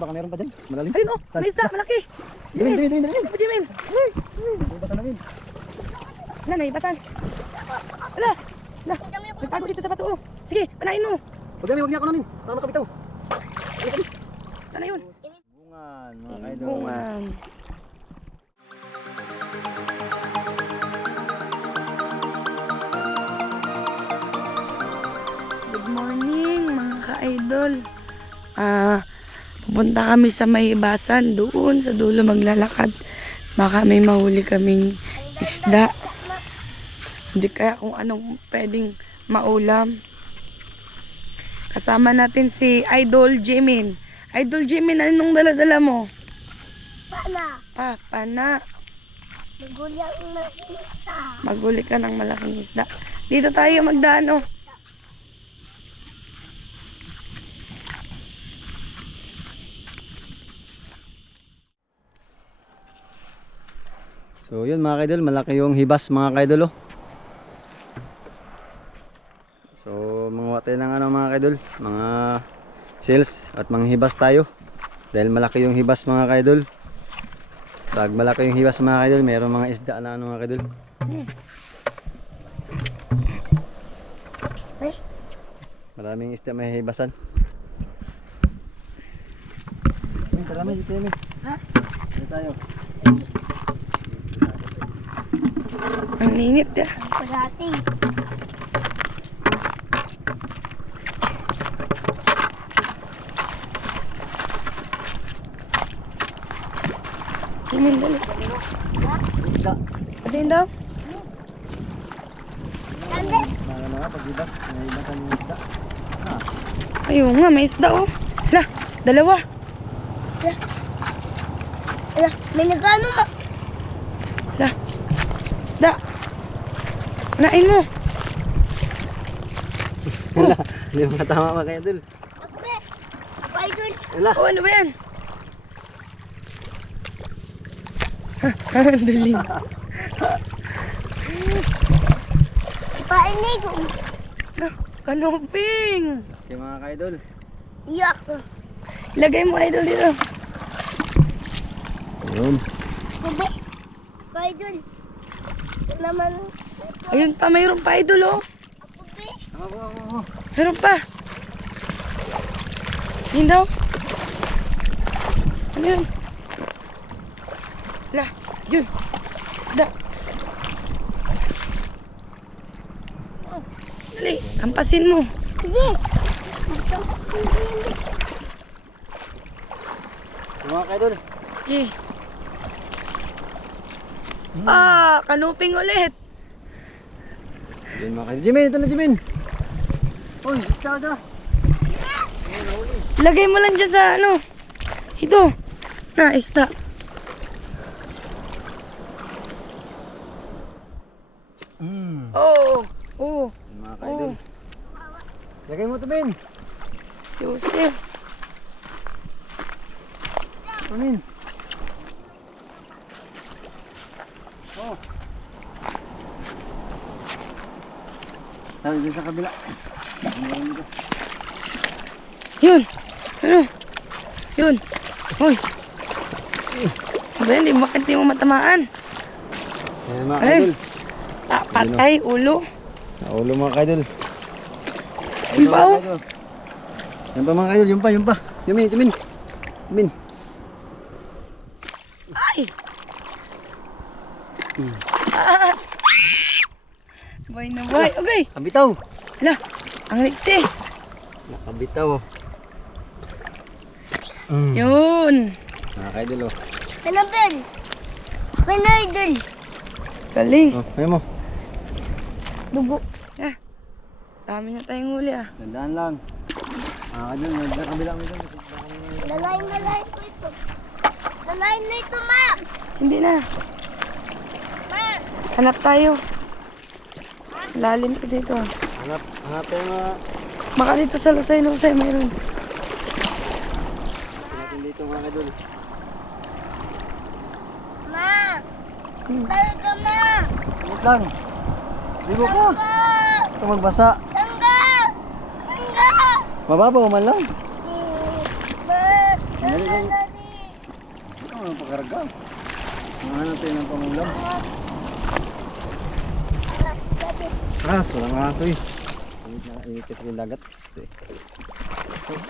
baka meron pa dyan. Malalim. Ayun oh, may isda, malaki. Jimin. Jimin. Baka namin. Wala, naibasan. Wala. Nagtago dito sa bato oh. Sige, panain mo. Huwag niya ako namin. Baka makabitaw. Alis. Sana yun. Bungan, mga kaidol. Bungan. Good morning mga ka-idol. Pupunta kami sa Mahibasan, doon sa dulo maglalakad. Baka may mahuli kaming isda. Hindi kaya kung anong pwedeng maulam. Kasama natin si Idol Jimin. Idol Jimin, anong dala-dala mo? Pana. Pana. Maguli ang malaking isda. Maguli ka ng malaking isda. Dito tayo magdaan oh. So yun mga kaidol, malaki yung hibas mga kaidol oh. So mga tayo ng mga kaidol, mga shells at mga hibas tayo. Dahil malaki yung hibas mga kaidol. Pag malaki yung hibas mga kaidol, mayroong mga isda na mga kaidol. Maraming isda may hibasan. Tara may dito yun. Ha? Dito tayo. Ang init ya. Gratis. Jimin, dali. Isda. Patayin daw. Tanda. Mga nga pag hibas, may hibasan yung isda. Ayun nga, may isda oh. Hala, dalawa. Ala, may nagano ma. Hala, isda. Nain mo. Wala, hindi makatama mga kaidol. Ape. Apa idol? Wala. Oh, ano ba yan? Ang dali. Painig. Hala, kanoping. Okay mga kaidol. Iyak. Ilagay mo idol dito. Ayun. Bebe. Apa idol? Naman. Ayun pa, mayroon pa idol oh. Ape. Ako. Meron pa. Yun daw. Ano yun? Hala, yun. Isda. Oh, dali, kampasin mo. Sige. So, mga kaidol. Eh. Kanuping ulit. Ayun mga kaidol. Jimin, ito na Jimin. Uy, isda ka. Lagay mo lang dyan sa ano. Ito. Na, isda. Oh. Oh. Ayun, mga kaidol. Lagay mo ito, Ben. Susi. Amin. Oh. Tara, dito sa kabila. Meron dito. Yun. Ano? Yun. Hoy. Ben, bakit di mo matamaan? Ayun mga Ayun. kaidol. Patay, ulo. Naulo mga kaidol. Yung pa oh. Yan pa mga kaidol, yung pa. Yumin. Ay! Boy na boy. Okay. Kabitaw. Hala, ang liksi. Nakabitaw oh. Yun. Mga kaidol oh. Kanapin. Kana idol. Galing. Oh, kaya mo. Dugo. Dami na tayong huli ah. Dandaan lang. Mga kaidol, nagkakabila mo dyan. Lalain ko ito. Lalain na ito, ma. Hindi na. Ma. Hanap tayo. Lalim ko dito ah. Hanap tayo mga Baka dito sa lusay-lusay mayroon. natin dito mga kaidol. Ma. Talaga, ma. Wait lang. Libo ko. Ito magbasa. Tangga. Mababaw man lang. Ma. Dali karga. Mga natin ang pangulam. Aras, walang aso eh. Init kasi yung dagat.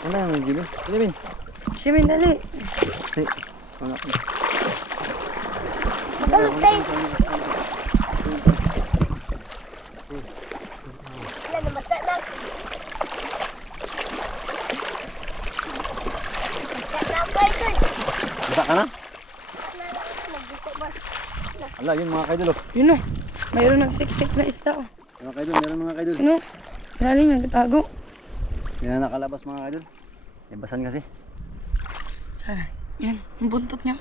Ano yung Jimmy? Jimmy! Jimin, dali. Hey, ano ko? Magalit tayo. Yan, namasa na. Namasa na ako ito. Basa ka na? Nagbuko ba? Ala, yun mga kaidol oh. Yun o. Mayroon nagsiksik na isda o. Mga kaidol, meron mga kaidol. Ano? Lalim, nagtago. Hindi na nakalabas mga kaidol. May basan kasi. Sana. Yan, ang buntot niya.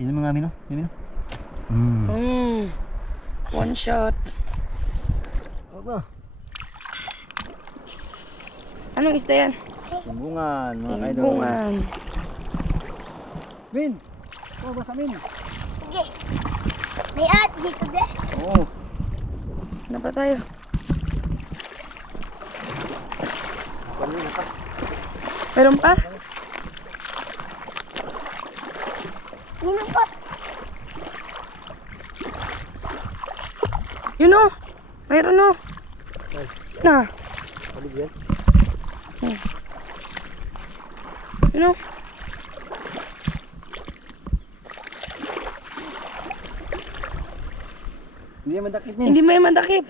Yun mga amin oh. Yun oh. One shot. Aba, Anong isda yan? sumbungan mga kaidol. Bungan. Min! Oh, basa Min! Sige. May at dito de. Oo. Ano pa tayo? Meron pa? Ninong ko. Yun o. Mayroon o. Na. Palig yan. Yun o. Hindi naman dakit Min. Hindi may mandakip.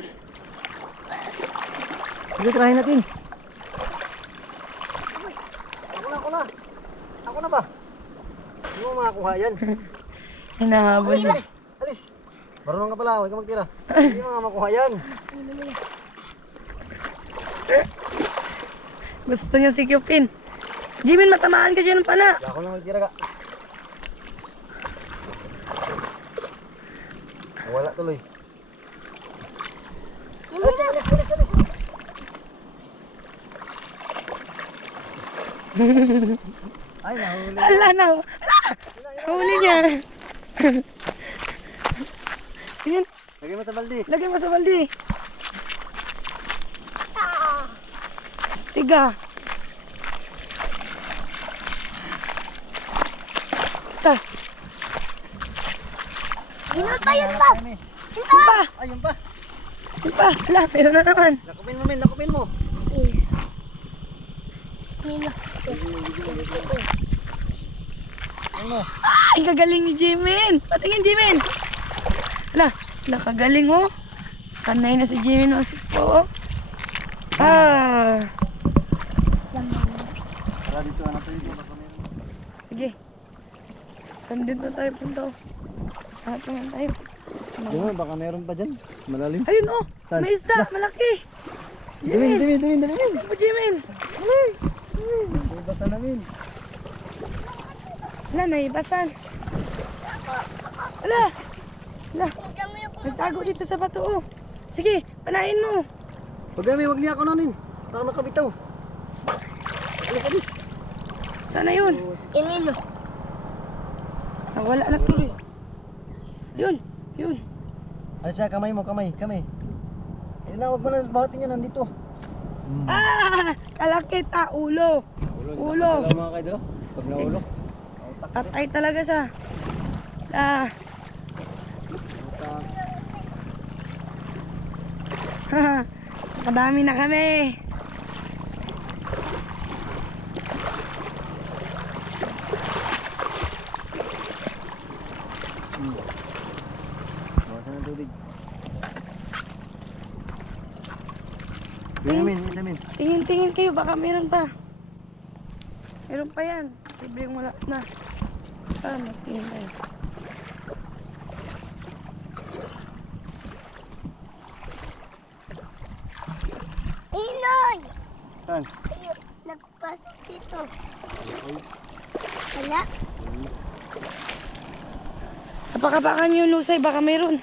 Sige, tirahin natin. Ako na. Ako na ba? Hindi mo makakuha yan. Hinahabol na. Alis, alis. Marunong ka pala, huwag ka magtira. Hindi mo nga makuha yan. Gusto niya si Kyupin. Jimin, matamaan ka dyan ng pana. Hindi ako na magtira ka. Wala tuloy. Alis. Ay, nahuli. Ala na. Ala! Huli niya. Yan. Lagay mo sa balde. Lagay mo sa balde. Stiga. Ta. Yun pa, yun pa. Yun pa. Ayun pa. Yun pa. Ala, meron na naman. Nakupin mo, Min. Nakupin mo. Nino. Ano? Ay, kagaling ni Jimin. Patingin, Jimin. Ala, kagaling oh. Sanay na si Jimin oh. Oh. Ah. Tara dito, anak tayo dito. Sige. Saan dito tayo punta oh? Hanap naman tayo. Diba, baka meron pa dyan. Malalim. Ayun oh. Saan? May isda. Malaki. Dimin. Ano Jimin? May bata namin. Ala, naibasan. Ala. Ala. Nagtago dito sa bato oh. Sige, panain mo. Wag niya ako nanin. Baka makabitaw. Alis. Sana yun. Nino. Nawala na tuloy. Yun. Alis na, kamay mo. Eh na, wag mo na bahatin yan, nandito. Ah! Kalakit ah, ulo. Ulo. Alam mga kaidol, pag naulo. Patay talaga siya. Ah. Nakadami na kami. Bawasan ng tubig. Min. Tingin kayo, baka meron pa. Meron pa yan. Posibleng wala na. Magtingin tayo. Inoy! Saan? Ayun, nagpasok dito. Wala. Napakabakan yung lusay, baka meron.